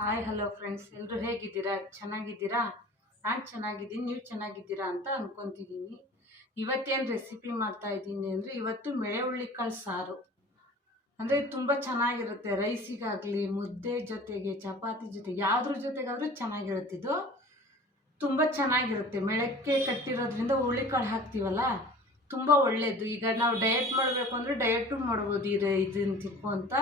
Hi hello friends, ಎಲ್ಲರೂ ಹೇಗಿದ್ದೀರಾ? ಚೆನ್ನಾಗಿದ್ದೀರಾ? ನಾನು ಚೆನ್ನಾಗಿದ್ದೀನಿ, ನೀವು ಚೆನ್ನಾಗಿದ್ದೀರಾ ಅಂತ ಅಂದ್ಕೊತಿದ್ದೀನಿ. ಇವತ್ತೇನು ರೆಸಿಪಿ ಮಾಡ್ತಾ ಇದ್ದೀನಿ ಅಂದರೆ, ಇವತ್ತು ಮೆಳೆ ಹುಳ್ಳಿಕಾಳು ಸಾರು. ಅಂದರೆ ಇದು ತುಂಬ ಚೆನ್ನಾಗಿರುತ್ತೆ. ರೈಸಿಗಾಗಲಿ, ಮುದ್ದೆ ಜೊತೆಗೆ, ಚಪಾತಿ ಜೊತೆಗೆ, ಯಾವುದ್ರ ಜೊತೆಗಾದರೂ ಚೆನ್ನಾಗಿರುತ್ತೆ. ಇದು ತುಂಬ ಚೆನ್ನಾಗಿರುತ್ತೆ. ಮೆಳಕ್ಕೆ ಕಟ್ಟಿರೋದ್ರಿಂದ ಹುಳ್ಳಿಕಾಳು ಹಾಕ್ತೀವಲ್ಲ, ತುಂಬ ಒಳ್ಳೆಯದು. ಈಗ ನಾವು ಡಯಟ್ ಮಾಡಬೇಕು ಅಂದರೆ ಡಯಟು ಮಾಡ್ಬೋದು. ಇದನ್ನು ತಿನ್ಕೊಂತ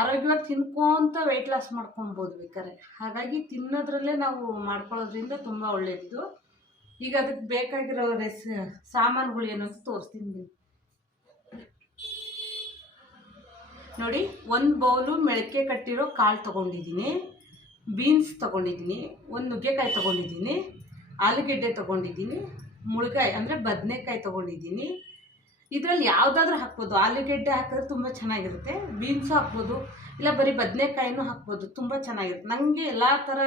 ಆರೋಗ್ಯವಾಗಿ ತಿನ್ಕೊಂತ ವೆಯ್ಟ್ ಲಾಸ್ ಮಾಡ್ಕೊಬೋದು ಬೇಕಾದ್ರೆ. ಹಾಗಾಗಿ ತಿನ್ನೋದ್ರಲ್ಲೇ ನಾವು ಮಾಡ್ಕೊಳ್ಳೋದ್ರಿಂದ ತುಂಬ ಒಳ್ಳೆಯದು. ಈಗ ಅದಕ್ಕೆ ಬೇಕಾಗಿರೋ ಸಾಮಾನುಗಳು ಏನು ಅಂತ ತೋರಿಸ್ತೀನಿ ನೋಡಿ. ಒಂದು ಬೌಲು ಮೆಳಕೆ ಕಟ್ಟಿರೋ ಕಾಳು ತೊಗೊಂಡಿದ್ದೀನಿ, ಬೀನ್ಸ್ ತೊಗೊಂಡಿದ್ದೀನಿ, ಒಂದು ನುಗ್ಗೆಕಾಯಿ ತೊಗೊಂಡಿದ್ದೀನಿ, ಆಲೂಗೆಡ್ಡೆ ತೊಗೊಂಡಿದ್ದೀನಿ, ಮುಳುಗಾಯಿ ಅಂದರೆ ಬದನೆಕಾಯಿ ತೊಗೊಂಡಿದ್ದೀನಿ. ಇದರಲ್ಲಿ ಯಾವುದಾದ್ರೂ ಹಾಕ್ಬೋದು. ಆಲೂಗೆಡ್ಡೆ ಹಾಕಿದ್ರೆ ತುಂಬ ಚೆನ್ನಾಗಿರುತ್ತೆ, ಬೀನ್ಸು ಹಾಕ್ಬೋದು, ಇಲ್ಲ ಬರೀ ಬದನೆಕಾಯಿನೂ ಹಾಕ್ಬೋದು, ತುಂಬ ಚೆನ್ನಾಗಿರುತ್ತೆ. ನನಗೆ ಎಲ್ಲ ಥರ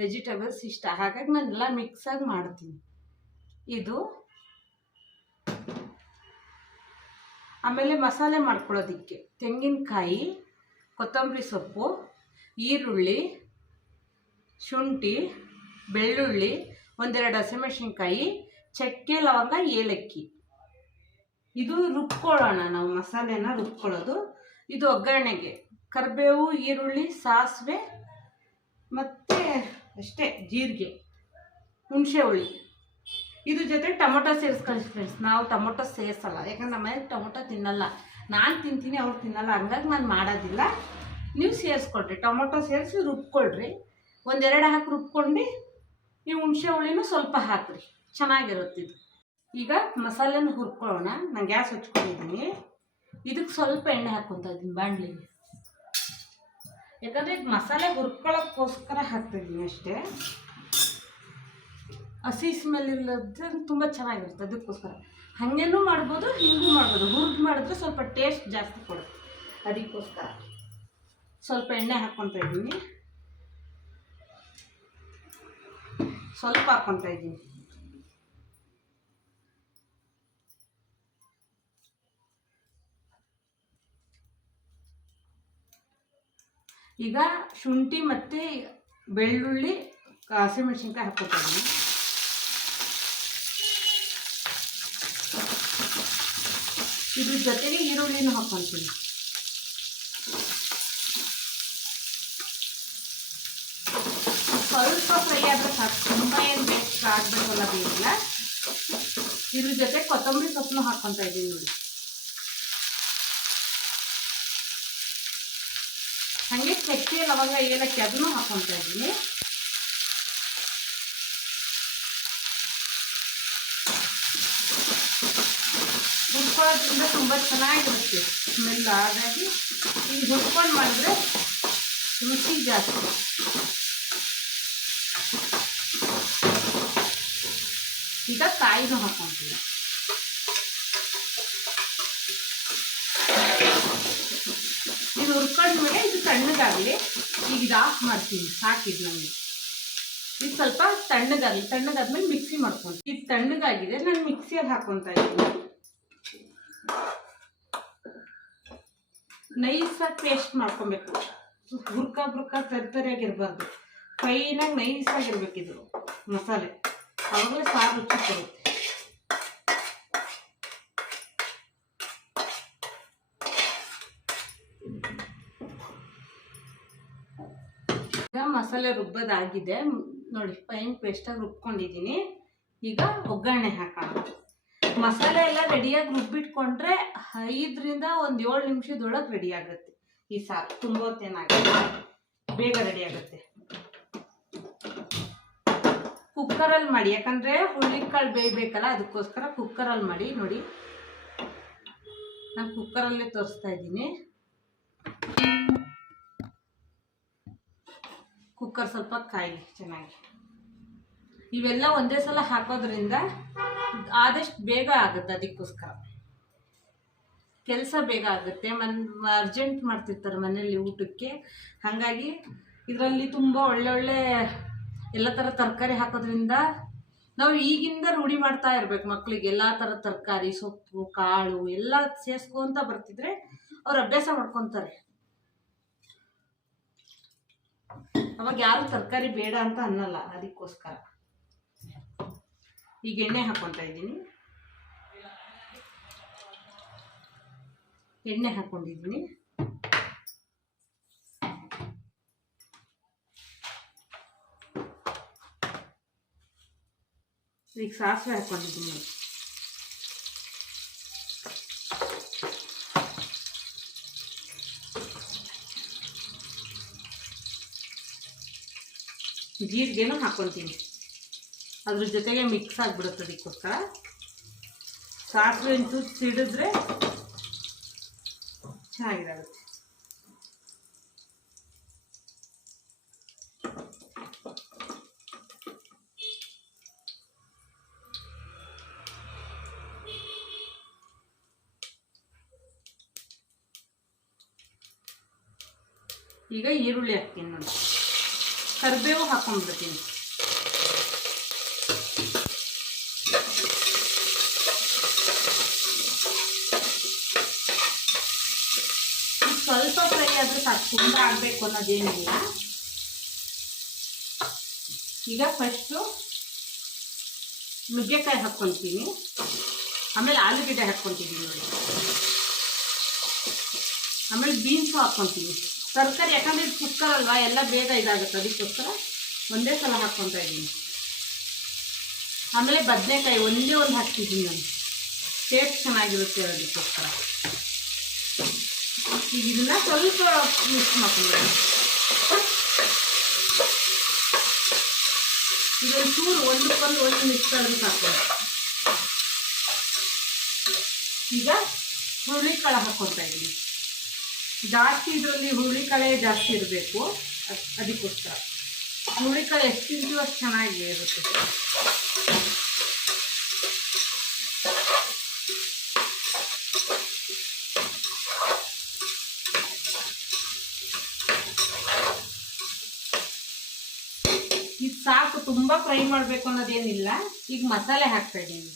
ವೆಜಿಟೇಬಲ್ಸ್ ಇಷ್ಟ, ಹಾಗಾಗಿ ನಾನೆಲ್ಲ ಮಿಕ್ಸಾಗಿ ಮಾಡ್ತೀನಿ. ಇದು ಆಮೇಲೆ ಮಸಾಲೆ ಮಾಡ್ಕೊಳ್ಳೋದಕ್ಕೆ ತೆಂಗಿನಕಾಯಿ, ಕೊತ್ತಂಬರಿ ಸೊಪ್ಪು, ಈರುಳ್ಳಿ, ಶುಂಠಿ, ಬೆಳ್ಳುಳ್ಳಿ, ಒಂದೆರಡು ಹಸಿಮೆಣಸಿನ್ಕಾಯಿ, ಚಕ್ಕೆ, ಲವಂಗ, ಏಲಕ್ಕಿ. ಇದು ರುಬ್ಕೊಳ್ಳೋಣ, ನಾವು ಮಸಾಲೆನ ರುಬ್ಕೊಳ್ಳೋದು. ಇದು ಒಗ್ಗರಣೆಗೆ ಕರಿಬೇವು, ಈರುಳ್ಳಿ, ಸಾಸಿವೆ ಮತ್ತು ಅಷ್ಟೇ, ಜೀರಿಗೆ, ಹುಣಸೆ ಹುಳಿ. ಇದ್ರ ಜೊತೆ ಟೊಮೊಟೊ ಸೇರಿಸ್ಕೊಳ್ಳಿ ಫ್ರೆಂಡ್ಸ್. ನಾವು ಟೊಮೊಟೊ ಸೇರಿಸಲ್ಲ, ಯಾಕಂದ್ರೆ ನಮ್ಮ ಮನೆಗೆ ಟೊಮೊಟೊ ತಿನ್ನಲ್ಲ. ನಾನು ತಿಂತೀನಿ, ಅವ್ರು ತಿನ್ನಲ್ಲ, ಹಂಗಾಗಿ ನಾನು ಮಾಡೋದಿಲ್ಲ. ನೀವು ಸೇರಿಸ್ಕೊಳ್ರಿ, ಟೊಮೊಟೊ ಸೇರಿಸಿ ರುಬ್ಕೊಳ್ರಿ. ಒಂದೆರಡು ಹಾಕಿ ರುಬ್ಕೊಂಡು ನೀವು ಹುಣಸೆ ಹುಳಿನೂ ಸ್ವಲ್ಪ ಹಾಕಿರಿ, ಚೆನ್ನಾಗಿರುತ್ತೆ ಇದು. ಈಗ ಮಸಾಲೆನ ಹುರ್ಕೊಳ್ಳೋಣ. ನಾನು ಗ್ಯಾಸ್ ಹಚ್ಕೊಂಡಿದ್ದೀನಿ. ಇದಕ್ಕೆ ಸ್ವಲ್ಪ ಎಣ್ಣೆ ಹಾಕ್ಕೊತಾ ಇದ್ದೀನಿ ಬಾಣಲಿಗೆ, ಯಾಕಂದರೆ ಈಗ ಮಸಾಲೆ ಹುರ್ಕೊಳ್ಳೋಕ್ಕೋಸ್ಕರ ಹಾಕ್ತಿದ್ದೀನಿ ಅಷ್ಟೇ. ಹಸಿ ಸ್ಮೆಲ್ ಇಲ್ಲದ್ರೆ ತುಂಬ ಚೆನ್ನಾಗಿರುತ್ತೆ, ಅದಕ್ಕೋಸ್ಕರ. ಹಾಗೇನೂ ಮಾಡ್ಬೋದು, ಹಿಂಗೂ ಮಾಡ್ಬೋದು. ಹುರಿದು ಮಾಡಿದ್ರೆ ಸ್ವಲ್ಪ ಟೇಸ್ಟ್ ಜಾಸ್ತಿ ಕೊಡುತ್ತೆ, ಅದಕ್ಕೋಸ್ಕರ ಸ್ವಲ್ಪ ಎಣ್ಣೆ ಹಾಕ್ಕೊತಾ ಇದ್ದೀನಿ. ಸ್ವಲ್ಪ ಹಾಕ್ಕೊತಾ ಇದ್ದೀನಿ. ಈಗ ಶುಂಠಿ ಮತ್ತು ಬೆಳ್ಳುಳ್ಳಿ, ಹಸಿಮೆಣಸಿನ್ಕಾಯಿ ಹಾಕ್ಕೊತಾ ಇದ್ದೀನಿ. ಇದ್ರ ಜೊತೆಗೆ ಈರುಳ್ಳಿನೂ ಹಾಕ್ಕೊತೀನಿ. ಸ್ವಲ್ಪ ಫ್ರೈ ಆದರೆ ಸಾಕು, ತುಂಬ ಏನು ಬೇಕು ಆಗಬೇಕಲ್ಲ, ಬೇಕಿಲ್ಲ. ಇದ್ರ ಜೊತೆ ಕೊತ್ತಂಬರಿ ಸೊಪ್ಪನ್ನು ಹಾಕ್ಕೊತಾ ಇದ್ದೀನಿ ನೋಡಿ. ಹಾಗೆ ಚಕ್ಕೆ, ಲವಂಗ, ಏಲಕ್ಕಿ ಅದನ್ನು ಹಾಕ್ಕೊತಾ ಇದ್ದೀನಿ. ಹುರ್ಕೊಳ್ಳೋದ್ರಿಂದ ತುಂಬ ಚೆನ್ನಾಗಿರುತ್ತೆ ಸ್ಮೆಲ್. ಹಾಗಾಗಿ ಈಗ ಹುರ್ಕೊಂಡು ಮಾಡಿದ್ರೆ ರುಚಿ ಜಾಸ್ತಿ. ಈಗ ಕಾಯಿನೂ ಹಾಕ್ಕೊತೀನಿ. ಇದು ಹುರ್ಕೊಂಡ್ಮೇಲೆ ಇದು ತಣ್ಣಗಾಗಲಿ. ಈಗ ಇದು ಆಫ್ ಮಾಡ್ತೀನಿ, ಸಾಕಿದ್ದು ನನಗೆ. ಇದು ಸ್ವಲ್ಪ ತಣ್ಣಗಾದ್ಮೇಲೆ ಮಿಕ್ಸಿ ಮಾಡ್ಕೊಂಡು. ಇದು ತಣ್ಣಗಾಗಿದೆ, ನಾನು ಮಿಕ್ಸಿಯಲ್ಲಿ ಹಾಕ್ಕೊತಾ ಇದ್ದೀನಿ. ನೈಸಾಗಿ ಪೇಸ್ಟ್ ಮಾಡ್ಕೊಬೇಕು. ಬುರ್ಕ ತರಿಯಾಗಿರ್ಬಾರ್ದು, ಫೈನಾಗಿ ನೈಸಾಗಿರ್ಬೇಕಿದ್ರು ಮಸಾಲೆ, ಆವಾಗಲೇ ಸಾರು ರುಚಿ ಬರುತ್ತೆ. ಈಗ ಮಸಾಲೆ ರುಬ್ಬೋದಾಗಿದೆ ನೋಡಿ, ಫೈನ್ ಪೇಸ್ಟಾಗಿ ರುಬ್ಕೊಂಡಿದ್ದೀನಿ. ಈಗ ಒಗ್ಗರಣೆ ಹಾಕೋಣ. ಮಸಾಲೆ ಎಲ್ಲ ರೆಡಿಯಾಗಿ ರುಬ್ಬಿಟ್ಕೊಂಡ್ರೆ 5ರಿಂದ ಒಂದು 7 ನಿಮಿಷದೊಳಗೆ ರೆಡಿ ಆಗುತ್ತೆ ಈ ಸಾರು. ತುಂಬ ಹೊತ್ತೇನಾಗುತ್ತೆ, ಬೇಗ ರೆಡಿ ಆಗುತ್ತೆ. ಕುಕ್ಕರಲ್ಲಿ ಮಾಡಿ, ಯಾಕಂದರೆ ಹುಳ್ಳಿಕಾಳು ಬೇಯಬೇಕಲ್ಲ, ಅದಕ್ಕೋಸ್ಕರ ಕುಕ್ಕರಲ್ಲಿ ಮಾಡಿ. ನೋಡಿ, ನಾನು ಕುಕ್ಕರಲ್ಲೇ ತೋರಿಸ್ತಾ ಇದ್ದೀನಿ. ಕುಕ್ಕರ್ ಸ್ವಲ್ಪ ಕಾಯಿ ಚೆನ್ನಾಗಿ. ಇವೆಲ್ಲ ಒಂದೇ ಸಲ ಹಾಕೋದ್ರಿಂದ ಆದಷ್ಟು ಬೇಗ ಆಗುತ್ತೆ, ಅದಕ್ಕೋಸ್ಕರ ಕೆಲಸ ಬೇಗ ಆಗುತ್ತೆ. ಅರ್ಜೆಂಟ್ ಮಾಡ್ತಿರ್ತಾರೆ ಮನೇಲಿ ಊಟಕ್ಕೆ, ಹಾಗಾಗಿ ಇದರಲ್ಲಿ ತುಂಬ ಒಳ್ಳೊಳ್ಳೆ ಎಲ್ಲ ಥರ ತರಕಾರಿ ಹಾಕೋದ್ರಿಂದ ನಾವು ಈಗಿಂದ ರೂಢಿ ಮಾಡ್ತಾ ಇರ್ಬೇಕು ಮಕ್ಕಳಿಗೆ. ಎಲ್ಲ ಥರ ತರಕಾರಿ, ಸೊಪ್ಪು, ಕಾಳು ಎಲ್ಲ ಸೇರಿಸ್ಕೊಂತ ಬರ್ತಿದ್ರೆ ಅವ್ರು ಅಭ್ಯಾಸ ಮಾಡ್ಕೊತಾರೆ. ಅವಾಗ ಯಾರು ತರಕಾರಿ ಬೇಡ ಅಂತ ಅನ್ನಲ್ಲ, ಅದಕ್ಕೋಸ್ಕರ. ಈಗ ಎಣ್ಣೆ ಹಾಕ್ಕೊತಾ ಇದ್ದೀನಿ. ಎಣ್ಣೆ ಹಾಕ್ಕೊಂಡಿದ್ದೀನಿ. ಈಗ ಸಾಸಿವೆ ಹಾಕ್ಕೊಂಡಿದ್ದೀನಿ. ಜೀರಿಗೆನೂ ಹಾಕ್ಕೊತೀನಿ, ಅದ್ರ ಜೊತೆಗೆ ಮಿಕ್ಸ್ ಆಗಿಬಿಡುತ್ತೆ. ಅದಕ್ಕೋಸ್ಕರ ಸಾಸಿವೆ ಒಂಚೂರು ಸಿಡಿದ್ರೆ ಚೆನ್ನಾಗಿರುತ್ತೆ. ಈಗ ಈರುಳ್ಳಿ ಹಾಕ್ತೀನಿ ನೋಡಿ, ಕರಿಬೇವು ಹಾಕ್ಕೊಂಡ್ಬಿಡ್ತೀನಿ. ಸ್ವಲ್ಪ ಫ್ರೈ ಆದ್ರೆ ಸಾಕು, ತುಂಬ ಆಗಬೇಕು ಅನ್ನೋದೇನಿಲ್ಲ. ಈಗ ಫಸ್ಟು ನುಗ್ಗೆಕಾಯಿ ಹಾಕ್ಕೊತೀನಿ, ಆಮೇಲೆ ಆಲೂಗಡ್ಡೆ ಹಾಕ್ಕೊತೀನಿ ನೋಡಿ, ಆಮೇಲೆ ಬೀನ್ಸು ಹಾಕ್ಕೊತೀನಿ. ತರಕಾರಿ ಯಾಕಂದರೆ ಇದು ಕುಕ್ಕರ್ ಅಲ್ವಾ, ಎಲ್ಲ ಬೇಗ ಇದಾಗುತ್ತೆ, ಅದಕ್ಕೋಸ್ಕರ ಒಂದೇ ಸಲ ಹಾಕ್ಕೊತಾ ಇದ್ದೀನಿ. ಆಮೇಲೆ ಬದನೆಕಾಯಿ ಒಂದೇ ಒಂದು ಹಾಕ್ತಿದ್ದೀನಿ ನಾನು, ಟೇಸ್ಟ್ ಚೆನ್ನಾಗಿರುತ್ತೆ ಅದಕ್ಕೋಸ್ಕರ. ಈಗ ಇದನ್ನ ಸ್ವಲ್ಪ ಮಿಕ್ಸ್ ಮಾಡ್ಕೊಂಡು ಇದೊಂದು ಚೂರು ಒಂದಕ್ಕೊಂದು ಒಂದು ಮಿಕ್ಸ್ ಆದ್ರೆ ಸಾಕು. ಈಗ ಹುರುಳಿಕಾಳು ಹಾಕ್ಕೊತಾ ಇದ್ದೀನಿ. ಜಾಸ್ತಿ ಇದರಲ್ಲಿ ಹುರುಳಿಕಾಳೆ ಜಾಸ್ತಿ ಇರಬೇಕು, ಅದಕ್ಕೋಸ್ಕರ. ಹುರುಳಿಕಾಳು ಎಷ್ಟು ತಿಂತೀವೋ ಅಷ್ಟು ಚೆನ್ನಾಗಿ ಇರುತ್ತೆ. ಇದು ಸಾಕು, ತುಂಬ ಫ್ರೈ ಮಾಡಬೇಕು ಅನ್ನೋದೇನಿಲ್ಲ. ಈಗ ಮಸಾಲೆ ಹಾಕ್ತಾ ಇದ್ದೀನಿ.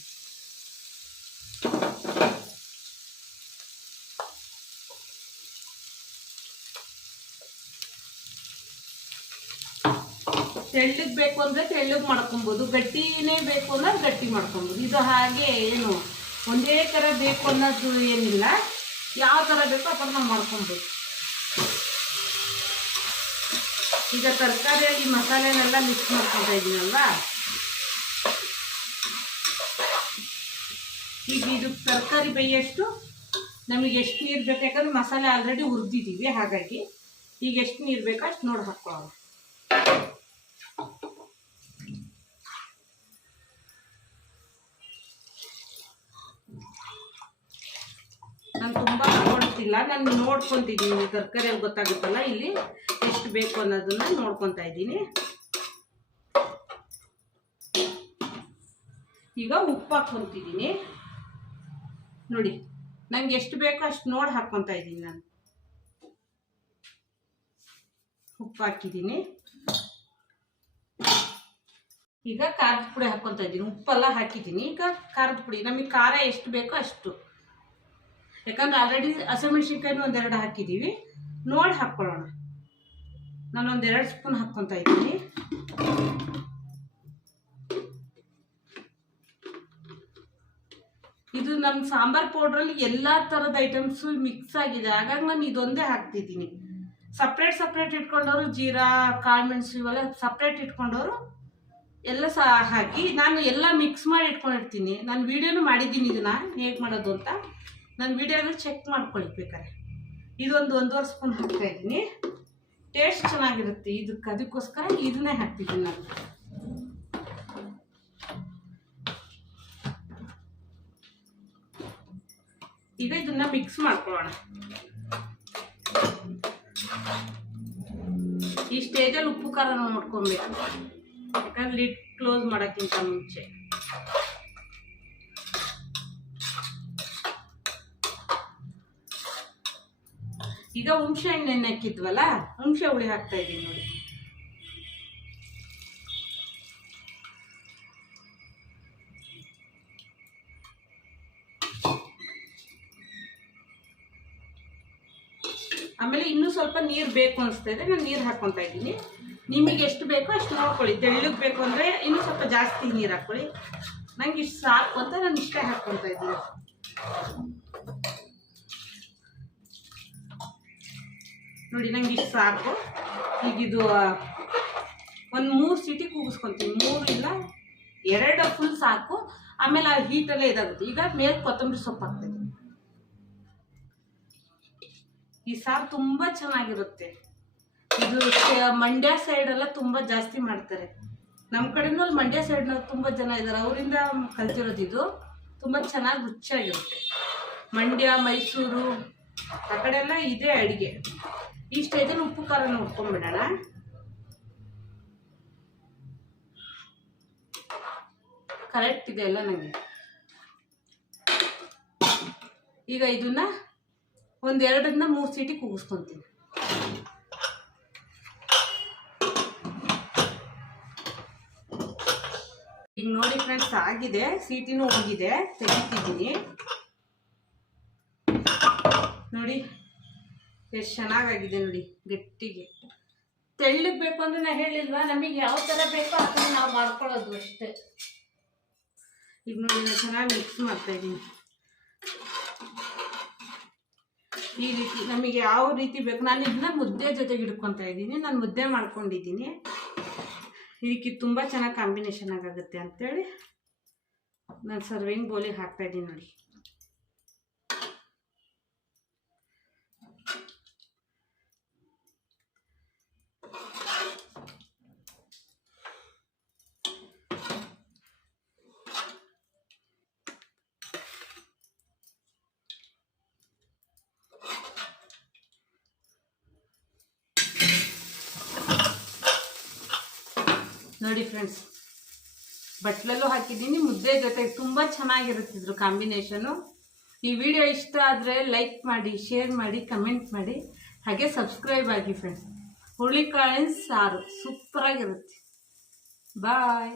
ತೆಳ್ಳಗೆ ಬೇಕು ಅಂದರೆ ತೆಳ್ಳಗೆ ಮಾಡ್ಕೊಬೋದು, ಗಟ್ಟಿನೇ ಬೇಕು ಅಂದ್ರೆ ಗಟ್ಟಿ ಮಾಡ್ಕೊಬೋದು. ಇದು ಹಾಗೆ ಏನು ಒಂದೇ ಥರ ಬೇಕು ಅನ್ನೋದು ಏನಿಲ್ಲ, ಯಾವ ಥರ ಬೇಕೋ ಆ ಥರ ನಾವು ಮಾಡ್ಕೊಬೋದು. ಈಗ ತರಕಾರಿಯಾಗಿ ಮಸಾಲೆನೆಲ್ಲ ಮಿಕ್ಸ್ ಮಾಡ್ಕೊತಾ ಇದ್ದೀನಲ್ವಾ, ಈಗ ಇದು ತರಕಾರಿ ಬೇಯಷ್ಟು ನಮಗೆ ಎಷ್ಟು ನೀರು ಬೇಕು, ಯಾಕಂದ್ರೆ ಮಸಾಲೆ ಆಲ್ರೆಡಿ ಹುರಿದಿದ್ದೀವಿ, ಹಾಗಾಗಿ ಈಗ ಎಷ್ಟು ನೀರು ಬೇಕೋ ಅಷ್ಟು ನೋಡಿ ಹಾಕ್ಕೊಳ್ಳೋಣ. ನಾನು ತುಂಬ ಹಾಕೊಳ್ತಿಲ್ಲ, ನಾನು ನೋಡ್ಕೊತಿದ್ದೀನಿ. ತರಕಾರಿಯಲ್ಲಿ ಗೊತ್ತಾಗುತ್ತಲ್ಲ ಇಲ್ಲಿ ಎಷ್ಟು ಬೇಕು ಅನ್ನೋದನ್ನ ನೋಡ್ಕೊತಾ ಇದ್ದೀನಿ. ಈಗ ಉಪ್ಪು ಹಾಕ್ಕೊತಿದ್ದೀನಿ ನೋಡಿ, ನಂಗೆ ಎಷ್ಟು ಬೇಕೋ ಅಷ್ಟು ನೋಡಿ ಹಾಕ್ಕೊತಾ ಇದ್ದೀನಿ. ನಾನು ಉಪ್ಪು ಹಾಕಿದ್ದೀನಿ. ಈಗ ಖಾರದ ಪುಡಿ ಹಾಕ್ಕೊತಾ ಇದ್ದೀನಿ. ಉಪ್ಪೆಲ್ಲ ಹಾಕಿದ್ದೀನಿ. ಈಗ ಖಾರದ ಪುಡಿ ನಮಗೆ ಖಾರ ಎಷ್ಟು ಬೇಕೋ ಅಷ್ಟು, ಯಾಕಂದ್ರೆ ಆಲ್ರೆಡಿ ಹಸಿಮೆಣ್ಸಿನ್ಕಾಯಿನೂ ಒಂದೆರಡು ಹಾಕಿದ್ದೀವಿ, ನೋಡಿ ಹಾಕ್ಕೊಳ್ಳೋಣ. ನಾನೊಂದು 2 ಸ್ಪೂನ್ ಹಾಕ್ಕೊತಾ ಇದ್ದೀನಿ. ಇದು ನಮ್ಮ ಸಾಂಬಾರ್ ಪೌಡ್ರಲ್ಲಿ ಎಲ್ಲ ಥರದ ಐಟಮ್ಸು ಮಿಕ್ಸ್ ಆಗಿದೆ, ಹಾಗಾಗಿ ನಾನು ಇದೊಂದೇ ಹಾಕ್ತಿದ್ದೀನಿ. ಸಪ್ರೇಟ್ ಇಟ್ಕೊಂಡವರು ಜೀರಾ, ಕಾಳು ಮೆಣಸು ಇವೆಲ್ಲ ಸಪ್ರೇಟ್ ಇಟ್ಕೊಂಡವರು ಎಲ್ಲ ಹಾಕಿ ನಾನು ಎಲ್ಲ ಮಿಕ್ಸ್ ಮಾಡಿ ಇಟ್ಕೊಂಡಿರ್ತೀನಿ. ನಾನು ವಿಡಿಯೋನು ಮಾಡಿದ್ದೀನಿ ಇದನ್ನು ಹೇಗೆ ಮಾಡೋದು ಅಂತ, ನಾನು ವಿಡಿಯೋನ ಚೆಕ್ ಮಾಡ್ಕೊಳ್ಳಿ ಬೇಕಾದ್ರೆ. ಇದೊಂದು 1.5 ಸ್ಪೂನ್ ಹಾಕ್ತಾ ಇದ್ದೀನಿ. ಟೇಸ್ಟ್ ಚೆನ್ನಾಗಿರುತ್ತೆ ಇದಕ್ಕೆ, ಅದಕ್ಕೋಸ್ಕರ ಇದನ್ನೇ ಹಾಕ್ತಿದ್ದೀನಿ ನಾನು. ಈಗ ಇದನ್ನ ಮಿಕ್ಸ್ ಮಾಡ್ಕೊಳ್ಳೋಣ. ಈ ಸ್ಟೇಜಲ್ಲಿ ಉಪ್ಪು ಖಾರ ನೋಡ್ಕೊಬೇಕು, ಯಾಕಂದ್ರೆ ಲಿಡ್ ಕ್ಲೋಸ್ ಮಾಡೋಕ್ಕಿಂತ ಮುಂಚೆ. ಈಗ ಹುಣಸೆ ಹಣ್ಣು ಹಾಕಿದ್ವಲ್ಲ, ಹುಣಸೆ ಹುಳಿ ಹಾಕ್ತಾ ಇದ್ದೀನಿ ನೋಡಿ. ಆಮೇಲೆ ಇನ್ನೂ ಸ್ವಲ್ಪ ನೀರು ಬೇಕು ಅನಿಸ್ತಾ ಇದೆ, ನಾನು ನೀರು ಹಾಕ್ಕೊತಾ ಇದ್ದೀನಿ. ನಿಮಗೆ ಎಷ್ಟು ಬೇಕೋ ಅಷ್ಟು ನೋಡ್ಕೊಳ್ಳಿ. ತೆಳ್ಳಗೆ ಬೇಕು ಅಂದರೆ ಇನ್ನೂ ಸ್ವಲ್ಪ ಜಾಸ್ತಿ ನೀರು ಹಾಕ್ಕೊಳ್ಳಿ. ನಂಗೆ ಇಷ್ಟು ಸಾಕು ಅಂತ ನಾನು ಇಷ್ಟೇ ಹಾಕ್ಕೊತಾ ಇದ್ದೀನಿ. ನೋಡಿ ನಂಗೆ ಇಷ್ಟು ಸಾಕು. ಈಗ ಇದು ಒಂದು 3 ಸೀಟಿ ಕೂಗಿಸ್ಕೊತೀನಿ. 3 ಇಲ್ಲ 2 ಫುಲ್ ಸಾಕು. ಆಮೇಲೆ ಆ ಹೀಟಲ್ಲೇ ಇದಾಗುತ್ತೆ. ಈಗ ಮೇಲೆ ಕೊತ್ತಂಬರಿ ಸೊಪ್ಪು ಹಾಕ್ತೀನಿ. ಈ ಸಾರು ತುಂಬ ಚೆನ್ನಾಗಿರುತ್ತೆ. ಇದು ಮಂಡ್ಯ ಸೈಡೆಲ್ಲ ತುಂಬ ಜಾಸ್ತಿ ಮಾಡ್ತಾರೆ. ನಮ್ಮ ಕಡೆನೂ ಅಲ್ಲಿ ಮಂಡ್ಯ ಸೈಡ್ನಲ್ಲಿ ತುಂಬ ಜನ ಇದ್ದಾರೆ, ಅವರಿಂದ ಕಲ್ತಿರೋದು. ಇದು ತುಂಬ ಚೆನ್ನಾಗಿ ರುಚಿಯಾಗಿರುತ್ತೆ. ಮಂಡ್ಯ, ಮೈಸೂರು ಆ ಕಡೆ ಎಲ್ಲ ಇದೇ ಅಡುಗೆ. ಈ ಸ್ಟೇಜಲ್ಲಿ ಉಪ್ಪು ಖಾರ ನೋಡ್ಕೊಂಡ್ಬಿಡೋಣ. ಕರೆಕ್ಟ್ ಇದೆ ಎಲ್ಲ ನನಗೆ. ಈಗ ಇದನ್ನ ಒಂದು 2ರಿಂದ 3 ಸೀಟಿ ಕೂಗಿಸ್ಕೊತೀನಿ. ಈಗ ನೋಡಿ ಫ್ರೆಂಡ್ಸ್, ಆಗಿದೆ. ಸೀಟಿನೂ ಹೋಗಿದೆ, ತೆಗಿತಿದ್ದೀನಿ. ನೋಡಿ ಎಷ್ಟು ಚೆನ್ನಾಗಾಗಿದೆ ನೋಡಿ, ಗಟ್ಟಿಗೆ. ತೆಳ್ಳಗೆ ಬೇಕು ಅಂದರೆ ನಾನು ಹೇಳಿಲ್ವಾ, ನಮಗೆ ಯಾವ ಥರ ಬೇಕೋ ಆ ಥರ ನಾವು ಮಾಡ್ಕೊಳ್ಳೋದು ಅಷ್ಟೇ. ಈಗ ನೋಡಿ ನಾನು ಚೆನ್ನಾಗಿ ಮಿಕ್ಸ್ ಮಾಡ್ತಾಯಿದ್ದೀನಿ. ಈ ರೀತಿ ನಮಗೆ ಯಾವ ರೀತಿ ಬೇಕು. ನಾನು ಇದನ್ನ ಮುದ್ದೆ ಜೊತೆಗೆ ಹಿಡ್ಕೊತಾ ಇದ್ದೀನಿ. ನಾನು ಮುದ್ದೆ ಮಾಡ್ಕೊಂಡಿದ್ದೀನಿ. ಇದಕ್ಕೆ ತುಂಬ ಚೆನ್ನಾಗಿ ಕಾಂಬಿನೇಷನ್ ಆಗುತ್ತೆ ಅಂತೇಳಿ ನಾನು ಸರ್ವಿಂಗ್ ಬೋಲಿಗೆ ಹಾಕ್ತಾಯಿದ್ದೀನಿ ನೋಡಿ. ನೋಡಿ ಫ್ರೆಂಡ್ಸ್, ಬಟ್ಲಲ್ಲೂ ಹಾಕಿದ್ದೀನಿ, ಮುದ್ದೆ ಜೊತೆಗೆ ತುಂಬ ಚೆನ್ನಾಗಿರುತ್ತಿದ್ರು ಕಾಂಬಿನೇಷನು. ಈ ವಿಡಿಯೋ ಇಷ್ಟ ಆದರೆ ಲೈಕ್ ಮಾಡಿ, ಶೇರ್ ಮಾಡಿ, ಕಮೆಂಟ್ ಮಾಡಿ, ಹಾಗೆ ಸಬ್ಸ್ಕ್ರೈಬ್ ಆಗಿ ಫ್ರೆಂಡ್ಸ್. ಹುರುಳಿಕಾಳಿನ ಸಾರು ಸೂಪರಾಗಿರುತ್ತೆ. ಬಾಯ್.